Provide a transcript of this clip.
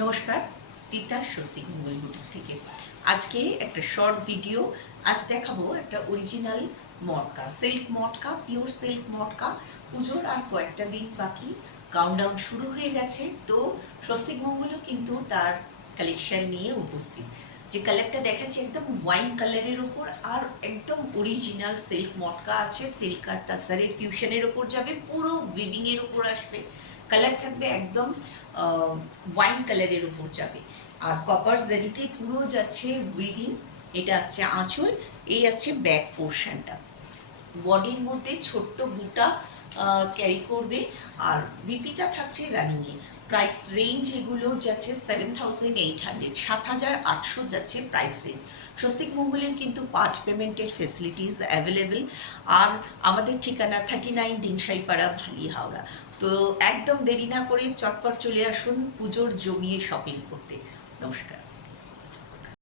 নমস্কার, তিতাস স্বস্তিক মঙ্গল বুটিক থেকে। আজকে একটা শর্ট ভিডিও। আজ দেখাবো একটা অরিজিনাল মটকা, সিল্ক মটকা, পিওর সিল্ক মটকা। পুজোর আর কয়েকটা দিন বাকি, কাউন্টডাউন শুরু হয়ে গেছে। তো স্বস্তিক মঙ্গলও কিন্তু তার কালেকশন নিয়ে উপস্থিত। যে কালারটা দেখাচ্ছি একদম ওয়াইন কালারের ওপর, আর একদম অরিজিনাল সিল্ক মটকা আছে। সিল্ক আর তাসারের ফিউশনের ওপর যাবে, পুরো উইভিং এর ওপর আসবে। কালার থাকবে একদম ওয়াইন কালারের উপর যাবে, আর কপার জারিতে পুরো যাচ্ছে উইভিং। এটা আসছে আঁচল, এই আসছে ব্যাক পোর্শনটা। বডির মধ্যে ছোট্ট বুটা ক্যারি করবে, আর বিপিটা থাকছে রানিংয়ে। প্রাইস রেঞ্জ এগুলো যাচ্ছে 7,800, 7,800 যাচ্ছে প্রাইস রেঞ্জ। স্বস্তিক মঙ্গলের কিন্তু পার্ট পেমেন্টের ফেসিলিটিস অ্যাভেলেবেল। আর আমাদের ঠিকানা 39 ডিংসাইপাড়া, ভালি, হাওড়া। তো একদম দেরি না করে চটপট চলে আসুন পুজোর জমিয়ে শপিং করতে। নমস্কার।